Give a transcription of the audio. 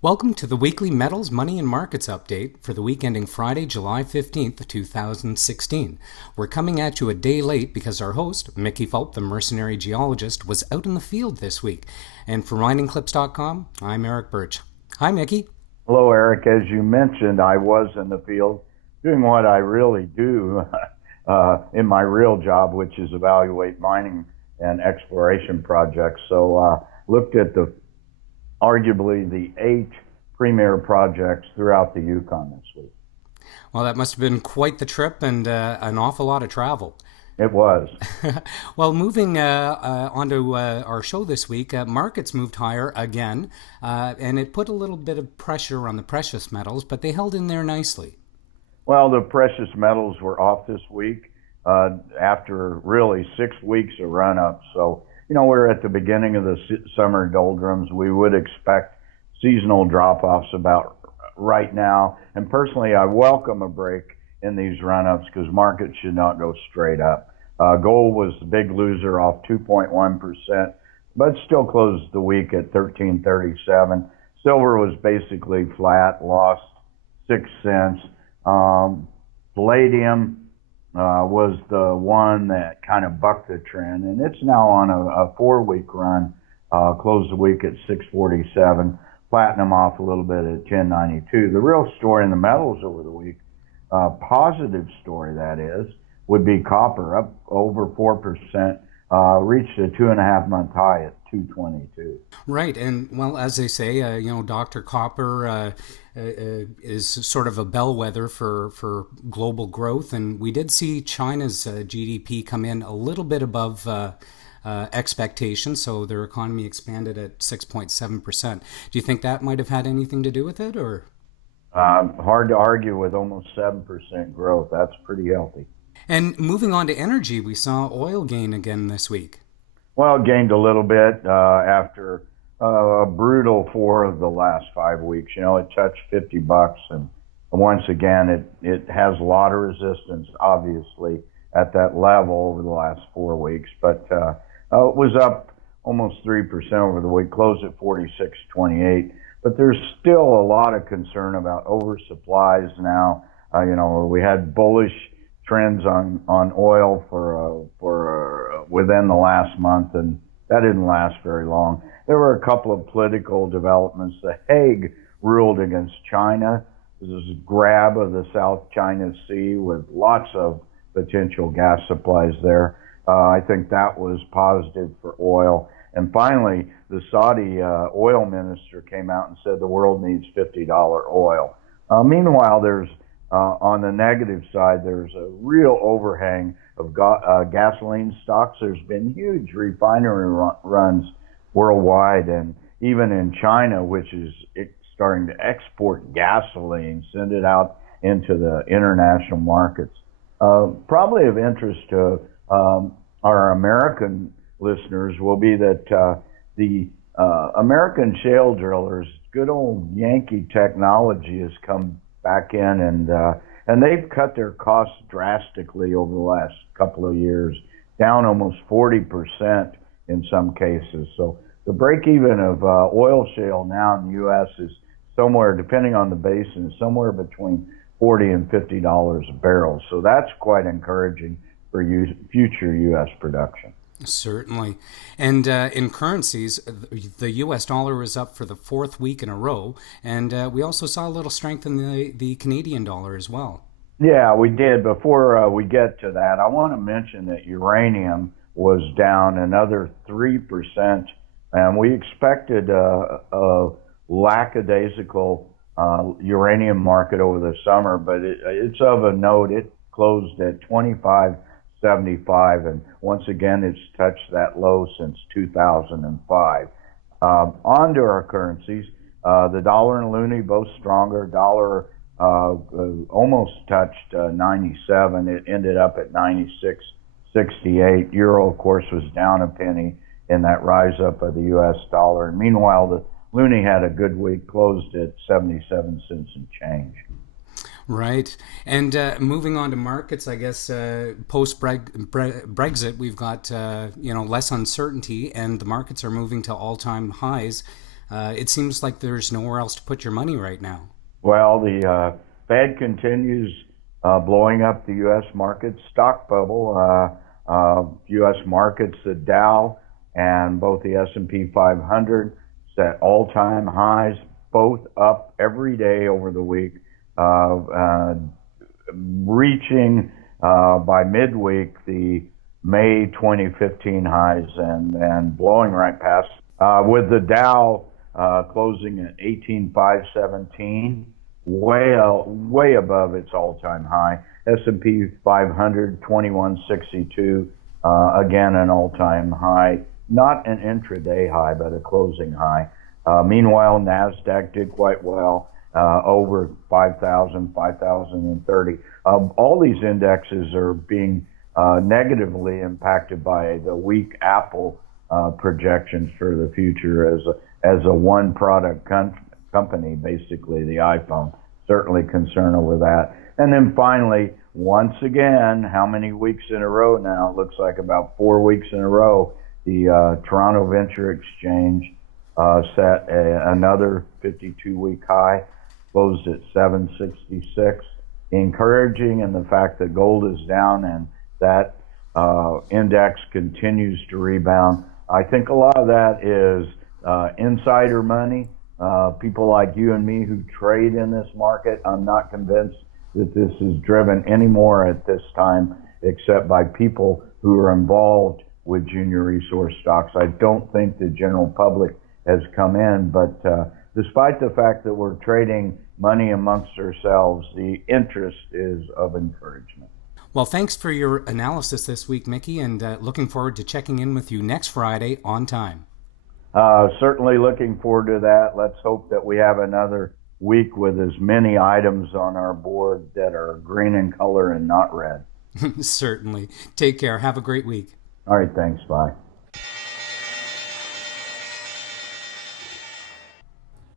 Welcome to the weekly Metals, Money, and Markets update for the week ending Friday, July 15th, 2016. We're coming at you a day late because our host, Mickey Fulp, the Mercenary Geologist, was out in the field this week. And for miningclips.com, I'm Erick Bertsch. Hi, Mickey. Hello, Eric. As you mentioned, I was in the field doing what I really do in my real job, which is evaluate mining and exploration projects. So looked at arguably the 8 premier projects throughout the Yukon this week. Well, that must have been quite the trip and an awful lot of travel. It was. Well, moving on to our show this week, markets moved higher again, and it put a little bit of pressure on the precious metals, but they held in there nicely. Well, the precious metals were off this week after really 6 weeks of run-up. So, we're at the beginning of the summer doldrums. We would expect seasonal drop-offs about right now. And personally, I welcome a break in these run-ups because markets should not go straight up. Gold was the big loser, off 2.1%, but still closed the week at $13.37. Silver was basically flat, lost 6 cents. Palladium was the one that kind of bucked the trend, and it's now on a 4-week run, closed the week at 647. Platinum off a little bit at 1092. The real story in the metals over the week, positive story that is, would be copper, up over 4%, reached a 2.5-month high at 222. Right, and well, as they say, Dr. Copper is sort of a bellwether for global growth, and we did see China's GDP come in a little bit above expectations, so their economy expanded at 6.7%. Do you think that might have had anything to do with it, or? Hard to argue with almost 7% growth. That's pretty healthy. And moving on to energy, we saw oil gain again this week. Well, it gained a little bit after a brutal 4 of the last 5 weeks. It touched $50, and once again, it has a lot of resistance, obviously, at that level over the last 4 weeks. But it was up almost 3% over the week, closed at 46.28. But there's still a lot of concern about oversupplies now. We had bullish trends on oil for within the last month, and that didn't last very long. There were a couple of political developments. The Hague ruled against China. This is a grab of the South China Sea with lots of potential gas supplies there. I think that was positive for oil. And finally, the Saudi oil minister came out and said the world needs $50 oil. Meanwhile, there's on the negative side, there's a real overhang of gasoline stocks. There's been huge refinery runs worldwide, and even in China, which is starting to export gasoline, send it out into the international markets. Probably of interest to our American listeners will be that the American shale drillers, good old Yankee technology, has come back in, and they've cut their costs drastically over the last couple of years, down almost 40% in some cases. So the break-even of oil shale now in the U.S. is somewhere, depending on the basin, somewhere between $40 and $50 a barrel. So that's quite encouraging for future U.S. production. Certainly. And in currencies, the U.S. dollar is up for the 4th week in a row, and we also saw a little strength in the Canadian dollar as well. Yeah, we did. Before we get to that, I want to mention that uranium was down another 3%, and we expected a lackadaisical uranium market over the summer, but it's of a note. It closed at 25.75, and once again, it's touched that low since 2005. On to our currencies. The dollar and loonie both stronger. Dollar almost touched 97. It ended up at 96.68. Euro, of course, was down a penny in that rise up of the U.S. dollar. And meanwhile, the loonie had a good week, closed at 77 cents and change. Right. And moving on to markets, I guess post-Brexit, we've got less uncertainty, and the markets are moving to all-time highs. it seems like there's nowhere else to put your money right now. Well, the Fed continues blowing up the U.S. market stock bubble. U.S. markets, the Dow and both the S&P 500 set all-time highs, both up every day over the week, reaching by midweek the May 2015 highs and blowing right past. With the Dow closing at 18,517, way above its all-time high. S&P 500 2162, again an all-time high, not an intraday high, but a closing high. Meanwhile, Nasdaq did quite well, over 5,000, 5,030. All these indexes are being negatively impacted by the weak Apple projections for the future as a one product company, basically the iPhone. Certainly concern over that. And then finally, once again, how many weeks in a row now? It looks like about 4 weeks in a row, the Toronto Venture Exchange set another 52-week high, closed at 766. Encouraging in the fact that gold is down and that index continues to rebound. I think a lot of that is insider money. People like you and me who trade in this market. I'm not convinced that this is driven anymore at this time, except by people who are involved with junior resource stocks. I don't think the general public has come in, but despite the fact that we're trading money amongst ourselves, the interest is of encouragement. Well, thanks for your analysis this week, Mickey, and looking forward to checking in with you next Friday on time. Certainly looking forward to that. Let's hope that we have another week with as many items on our board that are green in color and not red. Certainly. Take care. Have a great week. All right, thanks. Bye.